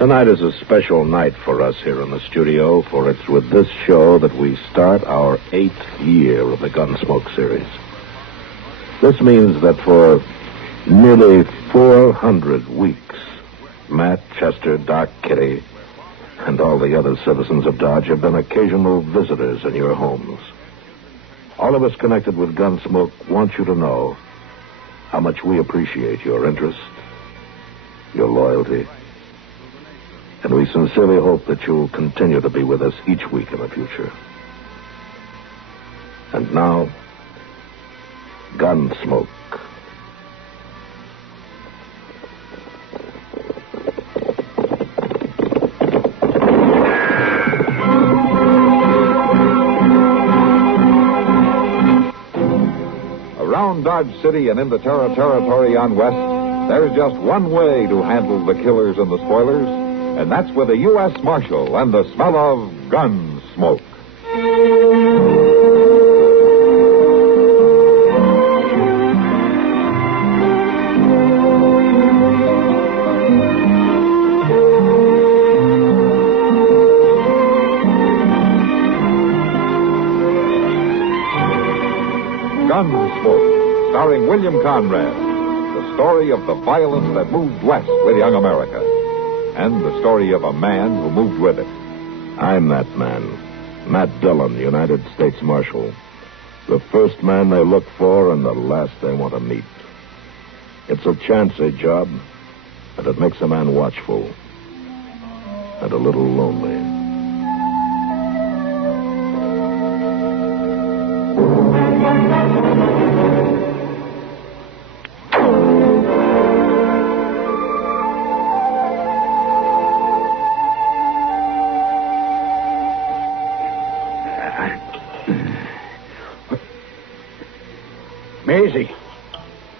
Tonight is a special night for us here in the studio, for it's with this show that we start our 8th year of the Gunsmoke series. This means that for nearly 400 weeks, Matt, Chester, Doc, Kitty, and all the other citizens of Dodge have been occasional visitors in your homes. All of us connected with Gunsmoke want you to know how much we appreciate your interest, your loyalty, and we sincerely hope that you'll continue to be with us each week in the future. And now, Gunsmoke. Around Dodge City and in the territory on West, there's just one way to handle the killers and the spoilers, and that's with a U.S. Marshal and the smell of Gunsmoke. Gunsmoke, starring William Conrad, the story of the violence that moved west with young America, and the story of a man who moved with it. I'm that man, Matt Dillon, United States Marshal. The first man they look for and the last they want to meet. It's a chancy job, and it makes a man watchful and a little lonely.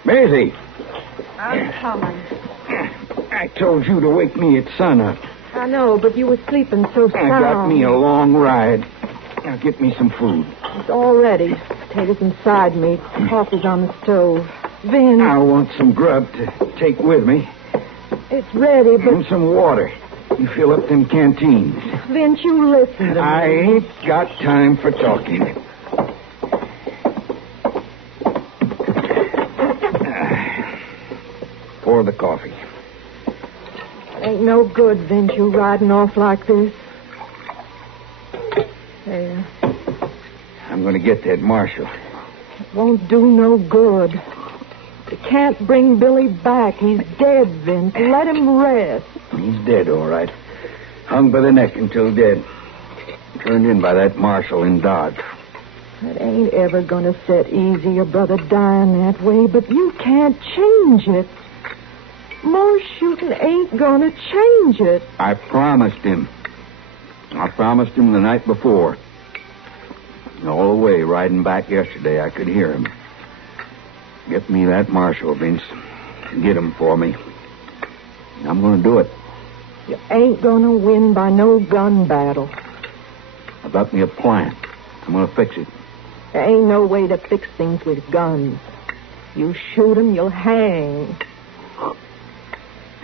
Maisie. I'm coming. I told you to wake me at sunup. I know, but you were sleeping so sound. I got me a long ride. Now get me some food. It's all ready. Potatoes and side meat. Coffee's on the stove. Vin. I want some grub to take with me. It's ready, but... And some water. You fill up them canteens. Vince, you listen to me. I ain't got time for talking. Pour the coffee. It ain't no good, Vince, you riding off like this. There. I'm going to get that marshal. It won't do no good. You can't bring Billy back. He's dead, Vince. Let him rest. He's dead, all right. Hung by the neck until dead. Turned in by that marshal in Dodge. It ain't ever going to set easy, your brother dying that way, but you can't change it. More shooting ain't gonna change it. I promised him. I promised him the night before. And all the way riding back yesterday, I could hear him. Get me that marshal, Vince. Get him for me. I'm gonna do it. You ain't gonna win by no gun battle. I got me a plan. I'm gonna fix it. There ain't no way to fix things with guns. You shoot him, you'll hang.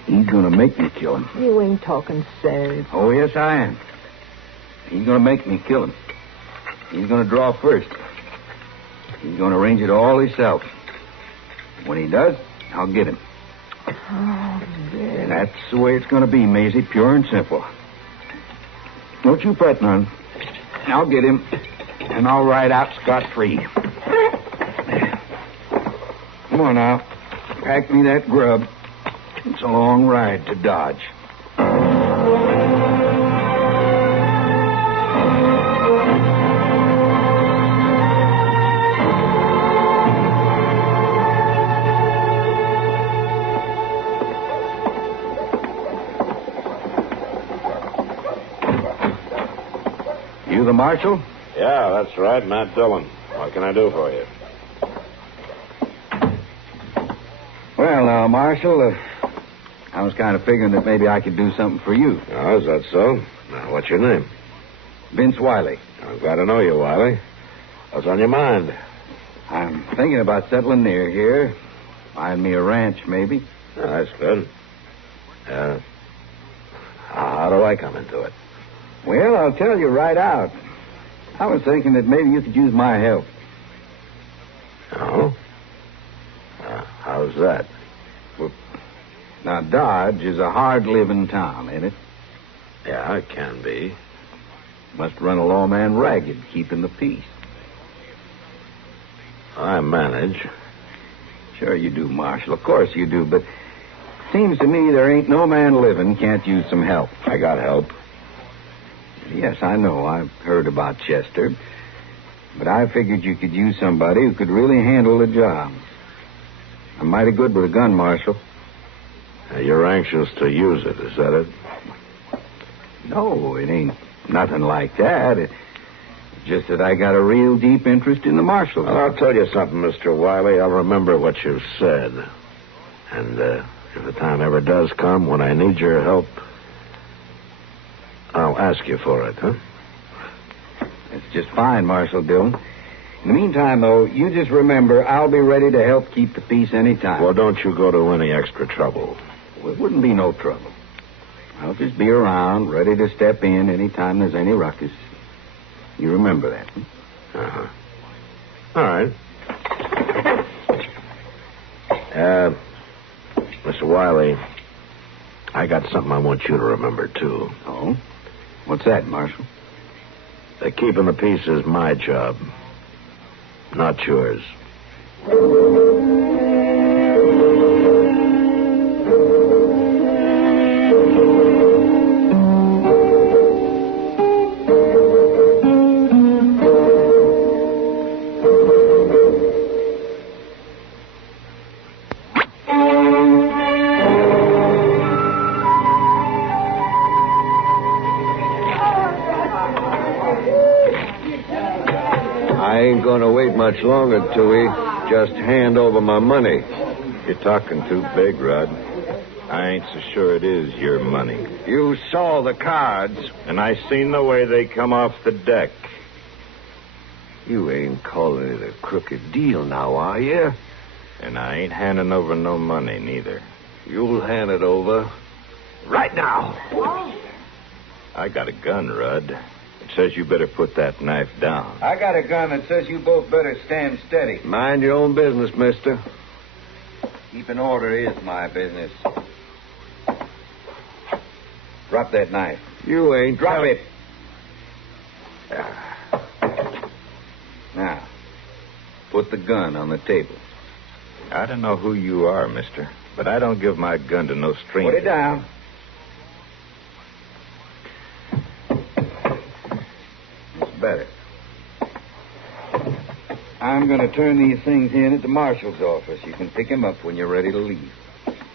He's going to make me kill him. You ain't talking sense. Oh, yes, I am. He's going to make me kill him. He's going to draw first. He's going to arrange it all himself. When he does, I'll get him. Oh, yeah. That's the way it's going to be, Maisie, pure and simple. Don't you fret none. I'll get him, and I'll ride out scot-free. Come on now. Pack me that grub. It's a long ride to Dodge. You the marshal? Yeah, that's right, Matt Dillon. What can I do for you? Well, now, Marshal, I was kind of figuring that maybe I could do something for you. Oh, is that so? Now, what's your name? Vince Wiley. I'm glad to know you, Wiley. What's on your mind? I'm thinking about settling near here. Buying me a ranch, maybe. Oh, that's good. How do I come into it? Well, I'll tell you right out. I was thinking that maybe you could use my help. Oh? How's that? Well, now, Dodge is a hard-living town, ain't it? Yeah, it can be. Must run a lawman ragged, keeping the peace. I manage. Sure you do, Marshal. Of course you do, but seems to me there ain't no man living can't use some help. I got help. Yes, I know. I've heard about Chester. But I figured you could use somebody who could really handle the job. I'm mighty good with a gun, Marshal. You're anxious to use it, is that it? No, it ain't nothing like that. It's just that I got a real deep interest in the Marshal. Well, I'll tell you something, Mr. Wiley. I'll remember what you've said. And if the time ever does come when I need your help, I'll ask you for it, huh? That's just fine, Marshal Dillon. In the meantime, though, you just remember I'll be ready to help keep the peace any time. Well, don't you go to any extra trouble. Well, it wouldn't be no trouble. I'll just be around, ready to step in any time there's any ruckus. You remember that, huh? Uh-huh. All right. Mr. Wiley, I got something I want you to remember, too. Oh? What's that, Marshal? Keeping the peace is my job, not yours. Much longer, Tui. Just hand over my money. You're talking too big, Rod. I ain't so sure it is your money. You saw the cards. And I seen the way they come off the deck. You ain't calling it a crooked deal now, are you? And I ain't handing over no money, neither. You'll hand it over. Right now. I got a gun, Rudd. It says you better put that knife down. I got a gun that says you both better stand steady. Mind your own business, mister. Keeping order is my business. Drop that knife. You ain't... Drop it. Now, put the gun on the table. I don't know who you are, mister, but I don't give my gun to no stranger. Put it down. Better. I'm going to turn these things in at the marshal's office. You can pick him up when you're ready to leave.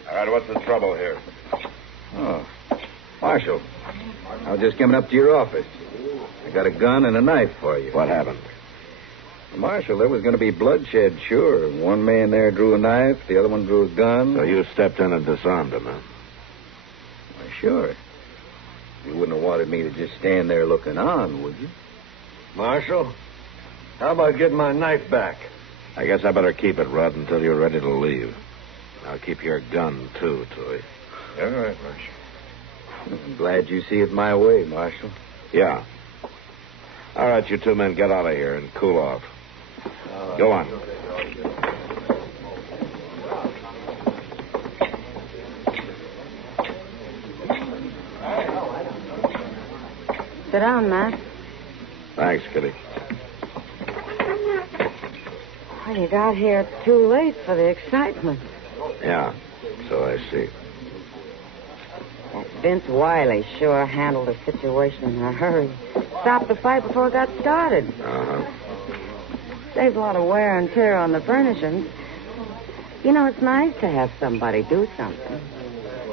All right, what's the trouble here? Oh, Marshal, I was just coming up to your office. I got a gun and a knife for you. What happened? Marshal, there was going to be bloodshed, sure. One man there drew a knife, the other one drew a gun. So you stepped in and disarmed him, huh? Well, sure. You wouldn't have wanted me to just stand there looking on, would you? Marshal, how about getting my knife back? I guess I better keep it, Rudd, until you're ready to leave. I'll keep your gun, too, Tui. All right, Marshal. I'm glad you see it my way, Marshal. Yeah. All right, you two men, get out of here and cool off. Go on. Sit down, Matt. Thanks, Kitty. Well, you got here too late for the excitement. Yeah, so I see. That Vince Wiley sure handled the situation in a hurry. Stopped the fight before it got started. Uh-huh. Saved a lot of wear and tear on the furnishings. You know, it's nice to have somebody do something.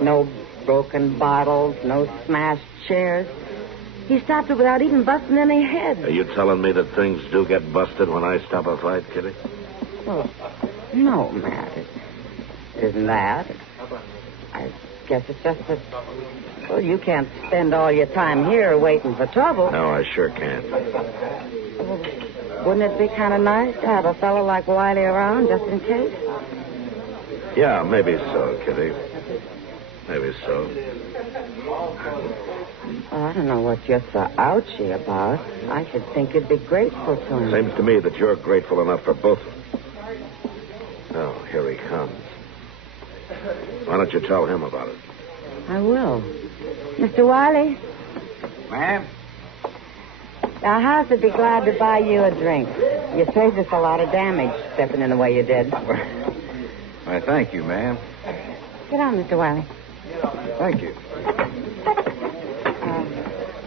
No broken bottles, no smashed chairs. He stopped it without even busting any heads. Are you telling me that things do get busted when I stop a fight, Kitty? Well, no, Matt. It isn't that. I guess it's just that, well, you can't spend all your time here waiting for trouble. No, I sure can't. Well, wouldn't it be kind of nice to have a fellow like Wiley around just in case? Yeah, maybe so, Kitty. Maybe so. Well, I don't know what you're so ouchy about. I should think you'd be grateful to him. Seems to me that you're grateful enough for both of them. Oh, here he comes. Why don't you tell him about it? I will. Mr. Wiley? Ma'am? Our house would be glad to buy you a drink. You saved us a lot of damage stepping in the way you did. Why, thank you, ma'am. Get on, Mr. Wiley. Thank you.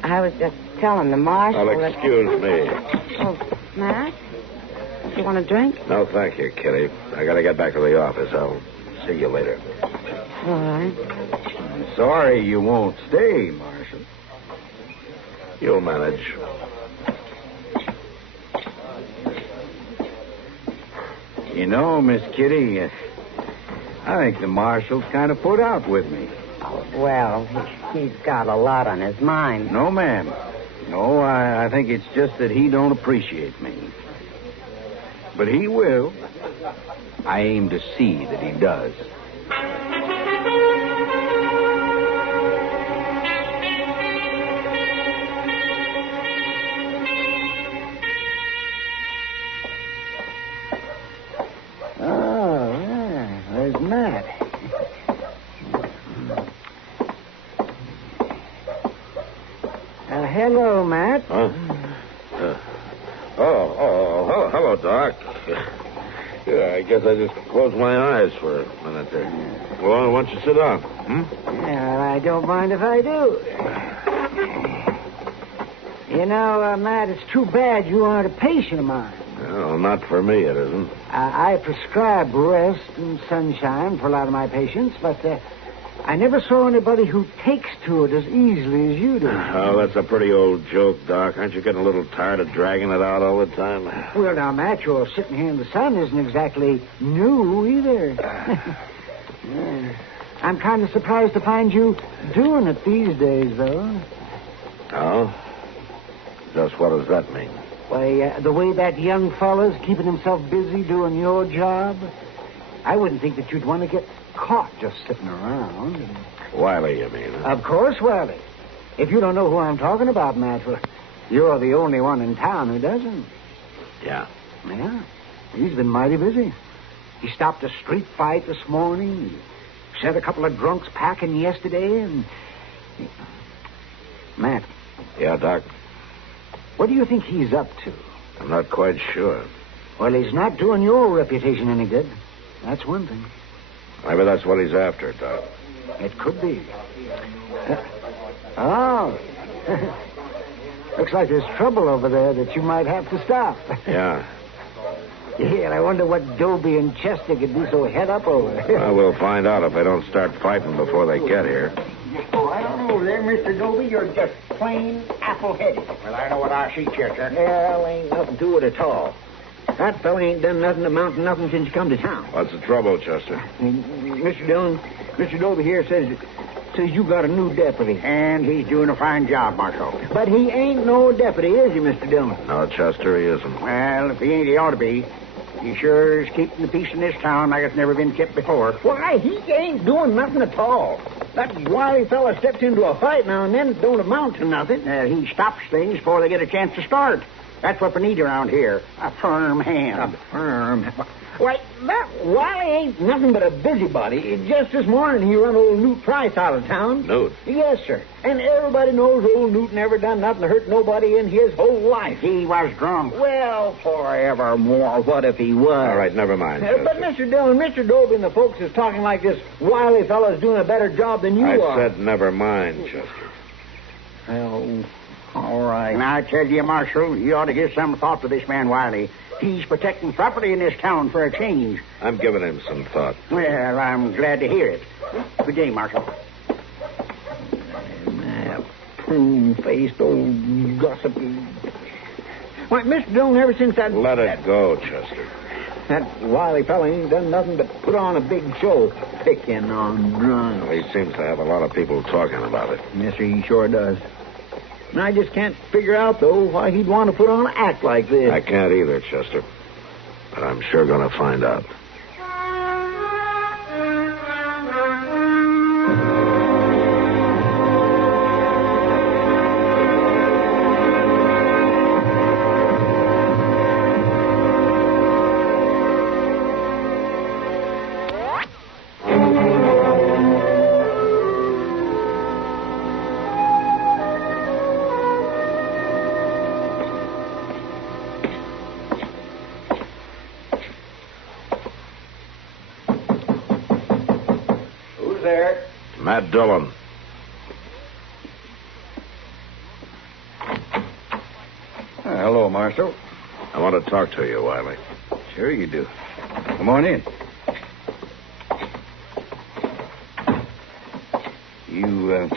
I was just telling the marshal that... Excuse me. Oh, Matt? You want a drink? No, thank you, Kitty. I gotta get back to the office. I'll see you later. All right. I'm sorry you won't stay, Marshal. You'll manage. You know, Miss Kitty, I think the Marshal's kind of put out with me. Oh, well, he's got a lot on his mind. No, ma'am. No, I think it's just that he don't appreciate me. But he will. I aim to see that he does. Oh, yeah. There's Matt. Hello, Matt. Huh? Hello, Doc. Yeah, I guess I just closed my eyes for a minute there. Well, why don't you sit down? Yeah, I don't mind if I do. You know, Matt, it's too bad you aren't a patient of mine. Well, not for me, it isn't. I prescribe rest and sunshine for a lot of my patients, but I never saw anybody who takes to it as easily as you do. Oh, that's a pretty old joke, Doc. Aren't you getting a little tired of dragging it out all the time? Well, now, Matt, your sitting here in the sun isn't exactly new either. Yeah. I'm kind of surprised to find you doing it these days, though. Oh? Just what does that mean? Why, the way that young fella's keeping himself busy doing your job, I wouldn't think that you'd want to get caught just sitting around. Wiley, you mean? Huh? Of course, Wiley. If you don't know who I'm talking about, Matt, well, you're the only one in town who doesn't. Yeah. Yeah. He's been mighty busy. He stopped a street fight this morning. He set a couple of drunks packing yesterday, and... Matt. Yeah, Doc? What do you think he's up to? I'm not quite sure. Well, he's not doing your reputation any good. That's one thing. Maybe that's what he's after, Doc. It could be. Oh. Looks like there's trouble over there that you might have to stop. Yeah. Yeah, and I wonder what Dobie and Chester could be so head up over. Well, we'll find out if they don't start fighting before they get here. Oh, I don't know there, Mr. Dobie. You're just plain apple-headed. Well, I know what I see, Chester. Well, ain't nothing to it at all. That fella ain't done nothing amount to nothing since he come to town. What's the trouble, Chester? Mr. Dillon, Mr. Dobie here says you got a new deputy. And he's doing a fine job, Marshal. But he ain't no deputy, is he, Mr. Dillon? No, Chester, he isn't. Well, if he ain't, he ought to be. He sure is keeping the peace in this town like it's never been kept before. Why, he ain't doing nothing at all. That wily fella steps into a fight now and then. It don't amount to nothing. He stops things before they get a chance to start. That's what we need around here. A firm hand. A firm... Why, that Wiley ain't nothing but a busybody. Just this morning he run old Newt Price out of town. Newt? Yes, sir. And everybody knows old Newt never done nothing to hurt nobody in his whole life. He was drunk. Well, forevermore, what if he was? All right, never mind, Chester. But Mr. Dillon, Mr. Dobie and the folks is talking like this Wiley fella's doing a better job than you are. I said never mind, Chester. Well, all right. And I tell you, Marshal, you ought to give some thought to this man Wiley. He's protecting property in this town for a change. I'm giving him some thought. Well, I'm glad to hear it. Good day, Marshal. Prune-faced old gossipy. Why, Mr. Dillon, ever since that... Let it go, Chester. That Wiley fella ain't done nothing but put on a big show. Picking on drunks. He seems to have a lot of people talking about it. Yes, he sure does. And I just can't figure out, though, why he'd want to put on an act like this. I can't either, Chester. But I'm sure going to find out. Who's there? Matt Dillon. Hello, Marshal. I want to talk to you, Wiley. Sure you do. Come on in. You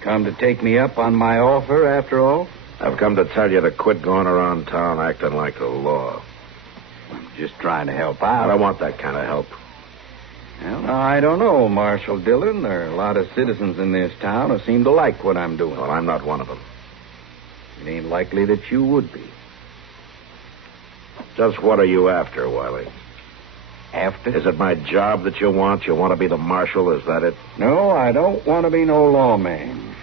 come to take me up on my offer after all? I've come to tell you to quit going around town acting like the law. I'm just trying to help I out. don't want that kind of help. Well, I don't know, Marshal Dillon. There are a lot of citizens in this town who seem to like what I'm doing. Well, I'm not one of them. It ain't likely that you would be. Just what are you after, Wiley? After? Is it my job that you want? You want to be the marshal? Is that it? No, I don't want to be no lawman.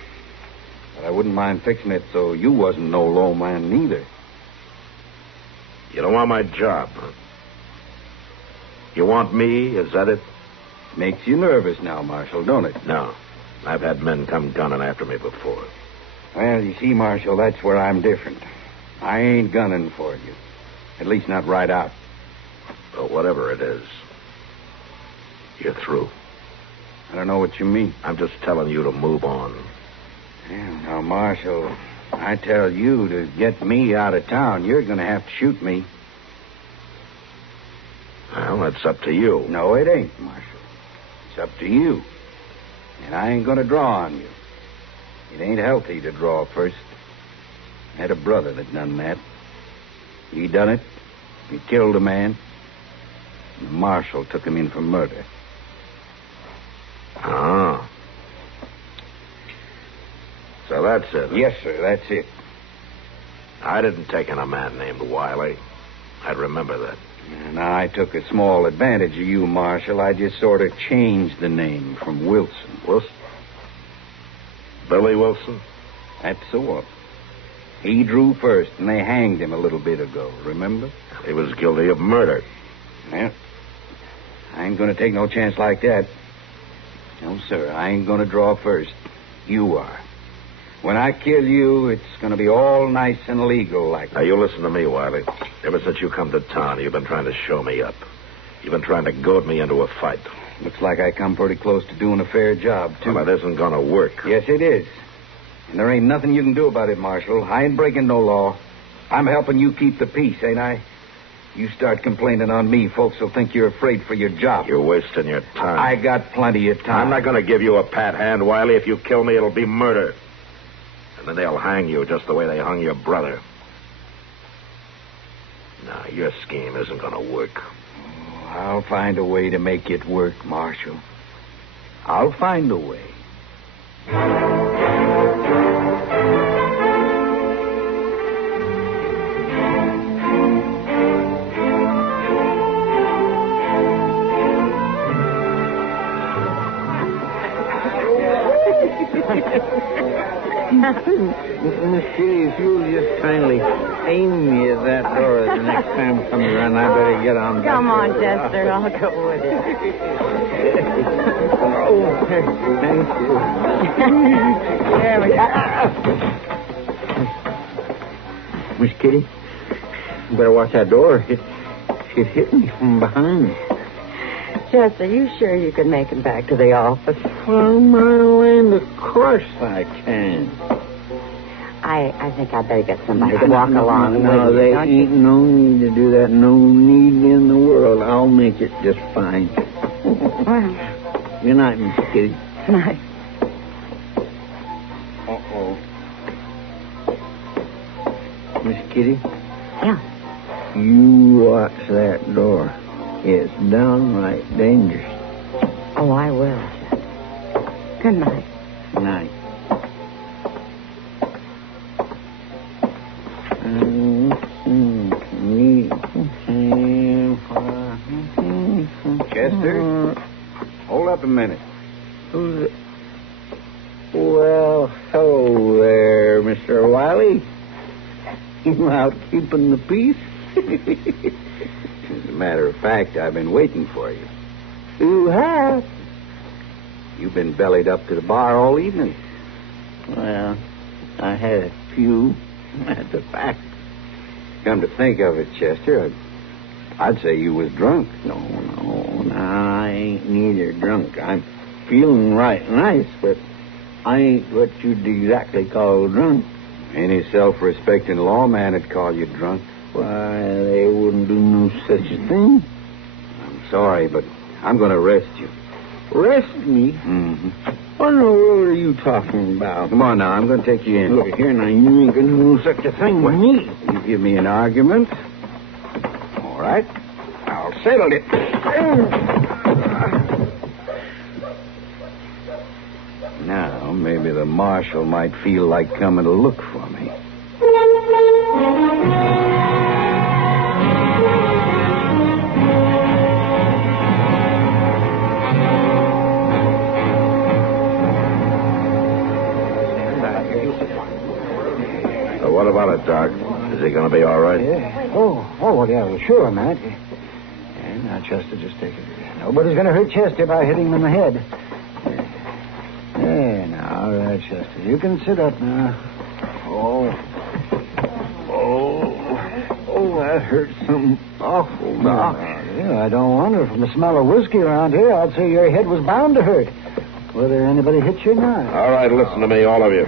But I wouldn't mind fixing it so you wasn't no lawman neither. You don't want my job, huh? You want me? Is that it? Makes you nervous now, Marshal, don't it? No. I've had men come gunning after me before. Well, you see, Marshal, that's where I'm different. I ain't gunning for you. At least not right out. But whatever it is, you're through. I don't know what you mean. I'm just telling you to move on. Yeah, now, Marshal, I tell you to get me out of town, you're going to have to shoot me. Well, that's up to you. No, it ain't, Marshal. It's up to you. And I ain't going to draw on you. It ain't healthy to draw first. I had a brother that done that. He done it. He killed a man. And the marshal took him in for murder. Ah. So that's it. Yes, sir, that's it. I didn't take in a man named Wiley. I'd remember that. And I took a small advantage of you, Marshal. I just sort of changed the name from Wilson. Wilson? Billy Wilson? That's the one. He drew first, and they hanged him a little bit ago, remember? He was guilty of murder. Well, I ain't going to take no chance like that. No, sir, I ain't going to draw first. You are. When I kill you, it's going to be all nice and legal like Now, you listen to me, Wiley. Ever since you come to town, you've been trying to show me up. You've been trying to goad me into a fight. Looks like I come pretty close to doing a fair job, too. Well, that isn't going to work. Yes, it is. And there ain't nothing you can do about it, Marshal. I ain't breaking no law. I'm helping you keep the peace, ain't I? You start complaining on me, folks will think you're afraid for your job. You're wasting your time. I got plenty of time. I'm not going to give you a pat hand, Wiley. If you kill me, it'll be murder. And then they'll hang you just the way they hung your brother. No, your scheme isn't going to work. Oh, I'll find a way to make it work, Marshal. I'll find a way. Miss Kitty, if you'll just kindly aim me at that door the next time it comes around, I better get on back. Come on, Chester. I'll go with it. Oh, thank you. There we go. Miss Kitty, you better watch that door. It hit me from behind. Chester, you sure you could make it back to the office? Well, my land, of course I can. I think I'd better get somebody to walk along No, with you, there don't ain't you? no need to do that. No need in the world. I'll make it just fine. Well, Good night, Miss Kitty. nice. Uh-oh. Miss Kitty? Yeah. You watch that door. It's downright dangerous. Oh, I will, Chester. Good night. Night. Chester? Hold up a minute. Well, hello there, Mr. Wiley. You out keeping the peace? As a matter of fact, I've been waiting for you. You have? You've been bellied up to the bar all evening. Well, I had a few. That's a fact. Come to think of it, Chester, I'd say you was drunk. No, I ain't neither drunk. feeling right nice, but I ain't what you'd exactly call drunk. Any self-respecting lawman would call you drunk. Why, they wouldn't do no such a thing. I'm sorry, but I'm going to arrest you. Arrest me? Mm-hmm. What in the world are you talking about? Come on now, I'm going to take you in. Look here, now, you ain't gonna do such a thing with me. You give me an argument. All right. I'll settle it. Now, maybe the marshal might feel like coming to look for me. What about it, Doc? Is he going to be all right? Yeah. Well, yeah, sure, Matt. Yeah, now, Chester, just take it. Nobody's going to hurt Chester by hitting him in the head. Yeah, now, all right, Chester. You can sit up now. Oh, that hurts something awful, Doc. Yeah, I don't wonder. From the smell of whiskey around here, I'd say your head was bound to hurt. Whether anybody hit you or not. All right, listen to me, all of you.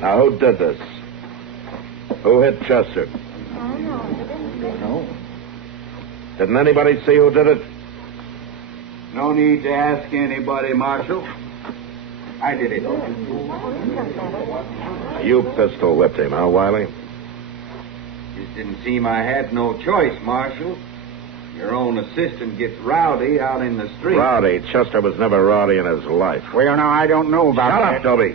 Now, who did this? Who hit Chester? No. Didn't anybody see who did it? No need to ask anybody, Marshal. I did it. You pistol whipped him, huh, Wiley? Just didn't seem I had no choice, Marshal. Your own assistant gets rowdy out in the street. Rowdy. Chester was never rowdy in his life. Well, now, I don't know about Shut that. up, Toby.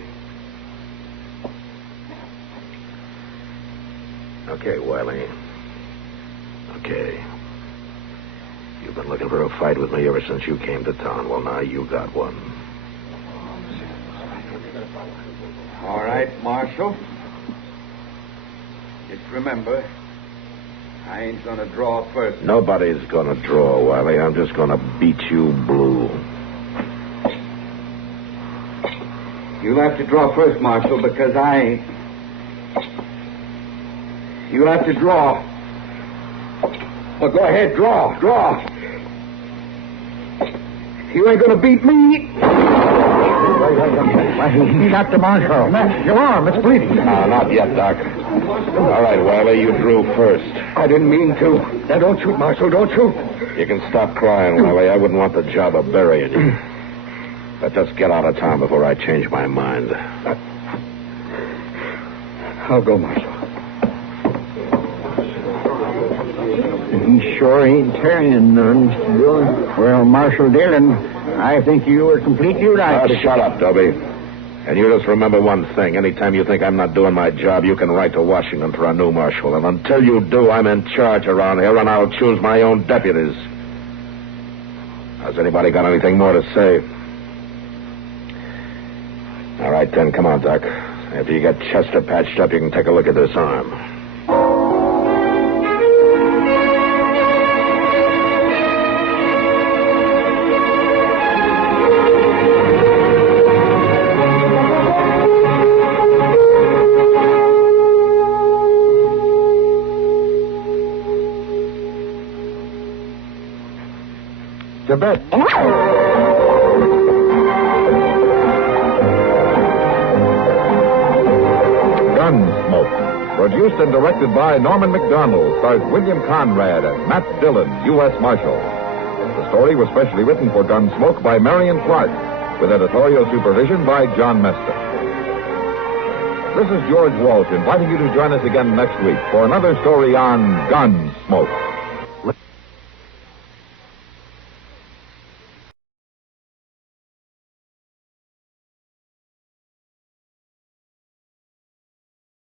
Okay, Wiley. Okay. You've been looking for a fight with me ever since you came to town. Well, now you got one. All right, Marshal. Just remember, I ain't gonna draw first. Nobody's gonna draw, Wiley. I'm just gonna beat you blue. You'll have to draw first, Marshal, because I ain't. You'll have to draw. Well, go ahead, draw. You ain't gonna beat me. He got the marshal. Your arm, it's bleeding. No, not yet, Doc. All right, Wiley, you drew first. I didn't mean to. Now, don't shoot, Marshal, don't shoot. You can stop crying, Wiley. I wouldn't want the job of burying you. But just get out of town before I change my mind. I'll go, Marshal. He sure ain't carrying none, Mr. Dillon. Well, Marshal Dillon, I think you were completely right. Shut up, Toby. And you just remember one thing. Anytime you think I'm not doing my job, you can write to Washington for a new marshal. And until you do, I'm in charge around here, and I'll choose my own deputies. Has anybody got anything more to say? All right, then, come on, Doc. After you get Chester patched up, you can take a look at this arm. To bed. Gunsmoke. Produced and directed by Norman Macdonnell. Stars William Conrad and Matt Dillon, U.S. Marshal. The story was specially written for Gunsmoke by Marion Clark, with editorial supervision by John Meston. This is George Walsh inviting you to join us again next week for another story on Gunsmoke.